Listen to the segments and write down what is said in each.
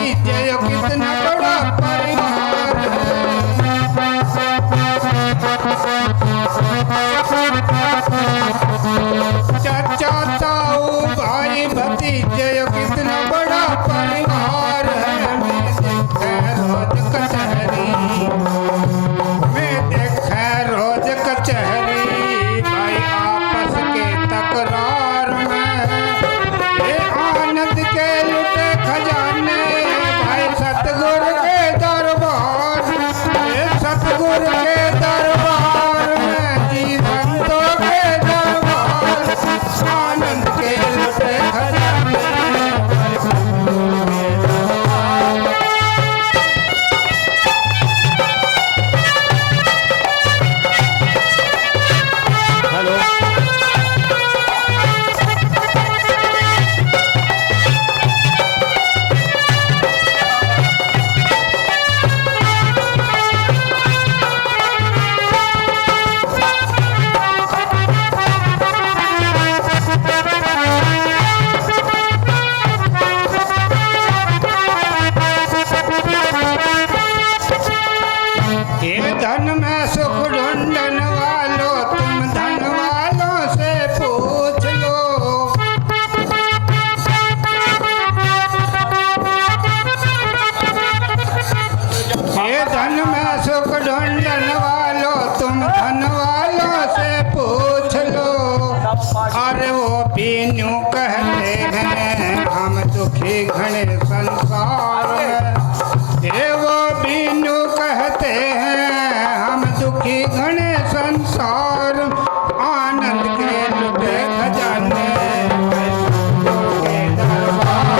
भतीजे कितना बड़ा परिवार है। चाचा ताऊ भाई भतीजे कितना बड़ा परिवार है। मैं देखे रोज कचहरी भाई आपस के तकरार में। ये आनंद के लुटे खजाने भाई सतगुरु के दरबार। ये सतगुरु के दरबार में जी संतों के दरबार। आनंद के लुटे खजाने धन में सुख ढूंढन वालों तुम धन वालों से पूछ लो। ये धन में सुख ढूंढन वालों तुम धन वालों से पूछ लो। अरे वो बीनू कहते हैं हम दुखी घने संसार में। ये वो बीनू कहते हैं हम दुखी घने संसार। आनंद के लुटे खजाने के दरबार।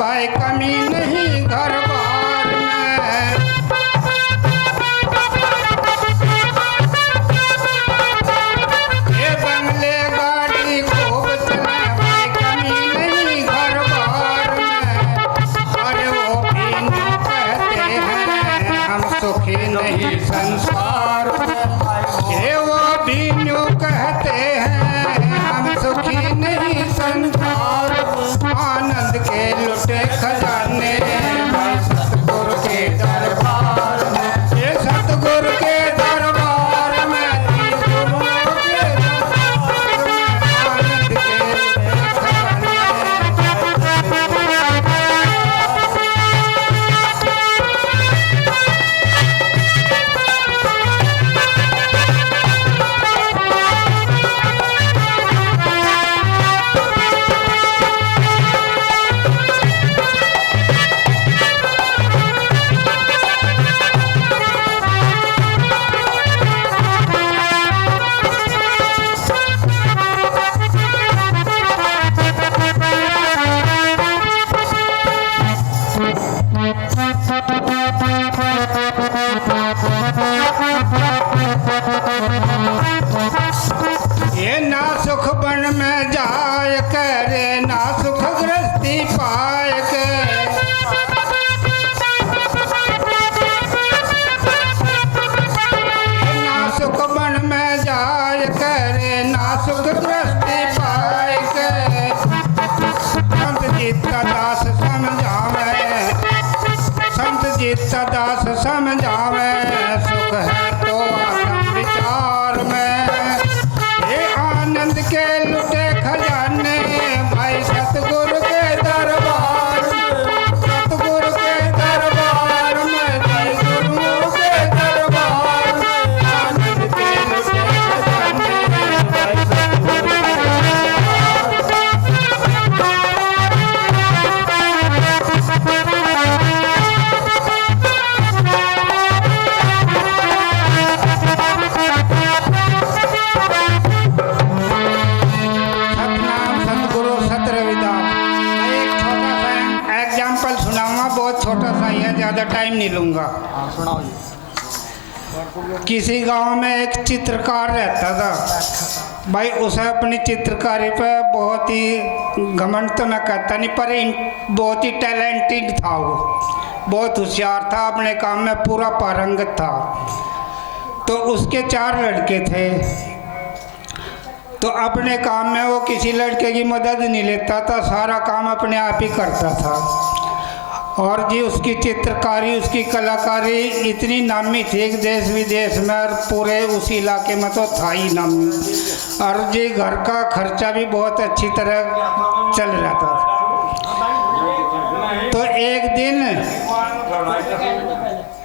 भाई कमी नहीं घर बार में। ये बंगले गाड़ी खूब चले भाई कमी नहीं घर बार में। अरे वो बीनू कहते हैं हम सुखी नहीं संसार में। ये वो बीनू कहते हैं हम सुखी नहीं संसार। आनंद के लुटे खजाने भाई सतगुरु के दरबार में। ये सतगुरु के दरबार में गुरुओं के दरबार में। आनंद के लुटे खजाने ये ना सुख बन में जाय करे ना सुख गृहस्थी पाए के। ना सुख बन में जाय करे ना सुख गृहस्थी पाए के। संत जीता दास समझावे संत जीता दास समझावे सुख है तो आत्म विचार में। ये आनंद के लुटे खजाने भाई सतगुरु के दरबार में। सतगुरु के दरबार में जय गुरुओं के दरबार में। आनंद के लुटे खजाने भाई सतगुरु के दरबार। टाइम नहीं लूँगा। हाँ सुनाओ जी। किसी गांव में एक चित्रकार रहता था भाई, उसे अपनी चित्रकारी पे बहुत ही घमंड तो मैं कहता नहीं, पर बहुत ही टैलेंटेड था। वो बहुत होशियार था, अपने काम में पूरा पारंगत था। तो उसके 4 लड़के थे, तो अपने काम में वो किसी लड़के की मदद नहीं लेता था, सारा काम अपने आप ही करता था। और जी उसकी चित्रकारी, उसकी कलाकारी इतनी नामी थी कि देश विदेश में और पूरे उस इलाके में तो था ही नामी। और जी घर का खर्चा भी बहुत अच्छी तरह चल रहा था। तो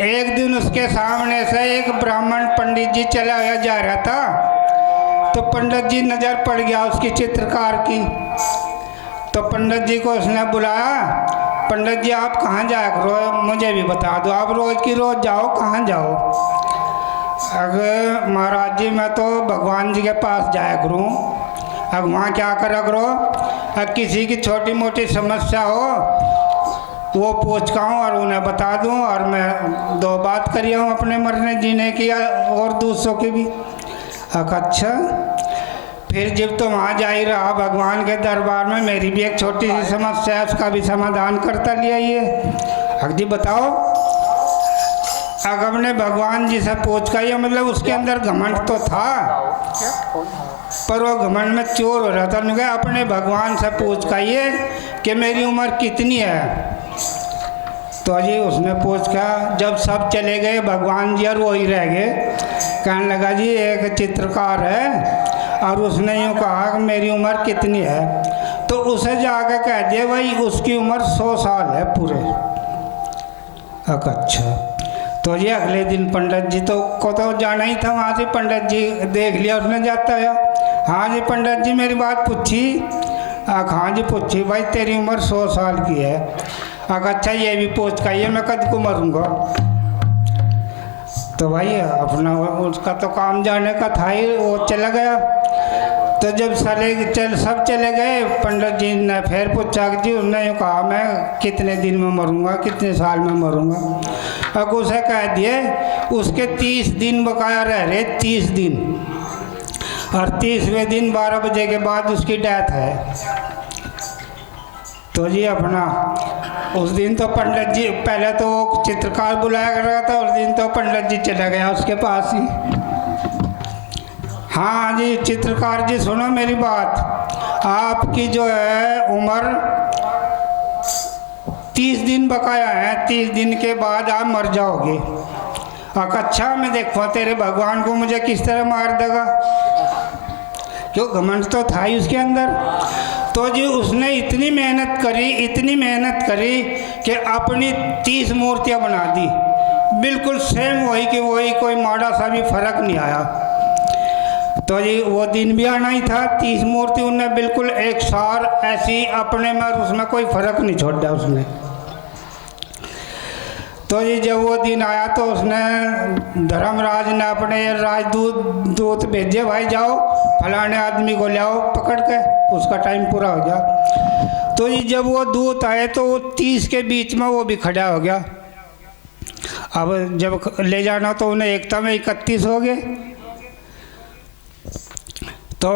एक दिन उसके सामने से एक ब्राह्मण पंडित जी चला जा रहा था। तो पंडित जी नज़र पड़ गया उसकी चित्रकार की। तो पंडित जी को उसने बुलाया, पंडित जी आप कहाँ जाया करो, मुझे भी बता दो, आप रोज़ की रोज़ जाओ, कहाँ जाओ? अगर महाराज जी मैं तो भगवान जी के पास जाया करूँ। अब वहाँ क्या करा करो, अब किसी की छोटी मोटी समस्या हो वो पूछ का हूँ और उन्हें बता दूँ, और मैं 2 बात करी हूँ अपने मरने जीने की और दूसरों की भी। अच्छा, फिर जब तो वहाँ जा ही रहा भगवान के दरबार में, मेरी भी एक छोटी सी समस्या है, उसका भी समाधान करता लिया ये। अब जी बताओ, अगर हमने भगवान जी से पूछ का, ये मतलब उसके अंदर घमंड तो था, पर वो घमंड में चोर हो रहा था। उन्होंने कहा अपने भगवान से पूछ का ये कि मेरी उम्र कितनी है। तो अजी उसने पूछ का, जब सब चले गए भगवान जी और वो ही रह गए, कहने लगा जी एक चित्रकार है और उसने यूँ कहा कि मेरी उम्र कितनी है। तो उसे जाकर कह दिया भाई उसकी उम्र 100 साल है पूरे। अच्छा, तो ये अगले दिन पंडित जी को तो जाना ही था वहाँ से। पंडित जी देख लिया उसने जाता है, हाँ जी पंडित जी मेरी बात पूछी? हाँ जी पूछी, भाई तेरी उम्र 100 साल की है। अच्छा ये भी पूछ का, ये मैं कद को मरूँगा? तो भाई अपना उसका तो काम जाने का था ही, वो चला गया। तो जब सब चले गए, पंडित जी ने फिर पूछा कि जी उसने यूँ कहा मैं कितने दिन में मरूंगा, कितने साल में मरूंगा। अब उसे कह दिए उसके 30 दिन बकाया रह रहे, 30 दिन, और 30वें दिन 12 बजे के बाद उसकी डेथ है। तो जी अपना उस दिन तो पंडित जी, पहले तो वो चित्रकार बुलाया कर रहा था, उस दिन तो पंडित जी चला गया उसके पास ही। हाँ जी चित्रकार जी सुनो मेरी बात, आपकी जो है उम्र 30 दिन बकाया है, 30 दिन के बाद आप मर जाओगे। अच्छा मैं देखो तेरे भगवान को मुझे किस तरह मार देगा, क्यों घमंड तो था ही उसके अंदर। तो जी उसने इतनी मेहनत करी कि अपनी 30 मूर्तियाँ बना दी, बिल्कुल सेम वही कि वही, कोई माड़ा सा भी फर्क नहीं आया। तो जी वो दिन भी आना ही था, 30 मूर्ति उनने बिल्कुल एक सार ऐसी अपने में, उसमें कोई फर्क नहीं छोड़ा उसने। तो जी जब वो दिन आया तो उसने धर्मराज ने अपने राजदूत भेजे, भाई जाओ फलाने आदमी को ले आओ पकड़ के, उसका टाइम पूरा हो गया। तो जी जब वो दूत आए तो वो 30 के बीच में वो भी खड़ा हो गया। अब जब ले जाना तो उन्हें एकता में 31 हो गए। तो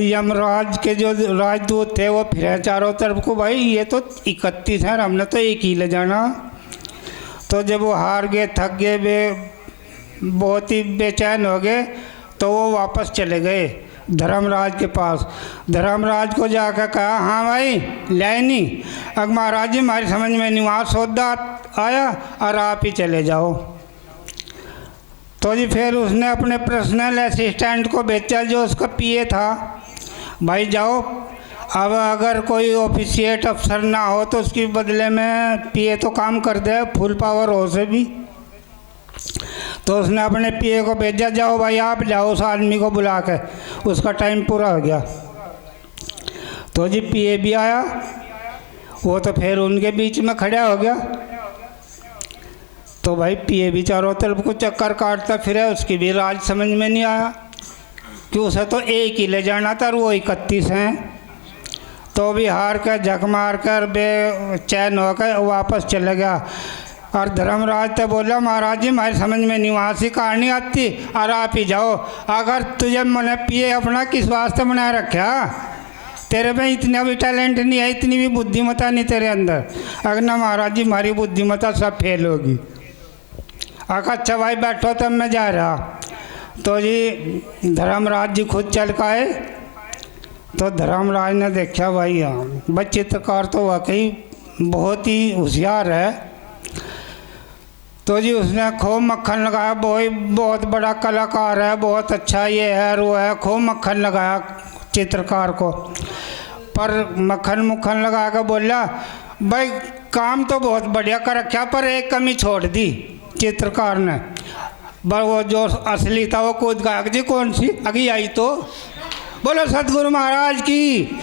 यमराज के जो राजदूत थे वो फिर चारों तरफ को, भाई ये तो 31 है, हमने तो एक ही ले जाना। तो जब वो हार गए, थक गए, बहुत ही बेचैन हो गए, तो वो वापस चले गए धर्मराज के पास। धर्मराज को जाकर कहा हाँ भाई लाए नहीं, अब महाराज जी हमारी समझ में नहीं, वहाँ सौदा आया और आप ही चले जाओ। तो जी फिर उसने अपने पर्सनल असिस्टेंट को भेजा जो उसका पीए था, भाई जाओ, अब अगर कोई ऑफिशिएट अफसर ना हो तो उसके बदले में पीए तो काम कर दे, फुल पावर हो से भी। तो उसने अपने पीए को भेजा, जाओ भाई आप जाओ उस आदमी को बुला के, उसका टाइम पूरा हो गया। तो जी पीए भी आया, वो तो फिर उनके बीच में खड़ा हो गया। तो भाई पीए भी चारों तरफ को चक्कर काटता फिरे, उसकी भी राज समझ में नहीं आया कि उसे तो एक ही ले जाना था और वो 31 हैं। तो भी हार कर झक मार कर बेचैन होकर वापस चला गया। और धर्मराज तो बोला महाराज जी हमारी समझ में नहीं वहाँ से कहानी आती और आप ही जाओ, अगर तुझे मैंने पिए अपना किस वास्ते बनाए रखा, तेरे में इतना भी टैलेंट नहीं है, इतनी भी बुद्धिमत्ता नहीं तेरे अंदर। अगर ना महाराज जी हमारी बुद्धिमत्ता सब फेल होगी। आका अच्छा भाई बैठो तब मैं जा रहा। तो जी धर्मराज जी खुद चल के आए। तो धर्मराज ने देखा भाई हाँ भाई चित्रकार तो वाकई बहुत ही होशियार है। तो जी उसने खूब मक्खन लगाया, बहुत बड़ा कलाकार है, बहुत अच्छा ये है वो है, खूब मक्खन लगाया चित्रकार को। पर मक्खन लगा कर बोला भाई काम तो बहुत बढ़िया कर रखा, पर एक कमी छोड़ दी चित्रकार ने। वो जो असली था वो कूद गया। जी कौन सी? अगी आई तो बोलो सतगुरु महाराज की।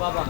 बाबा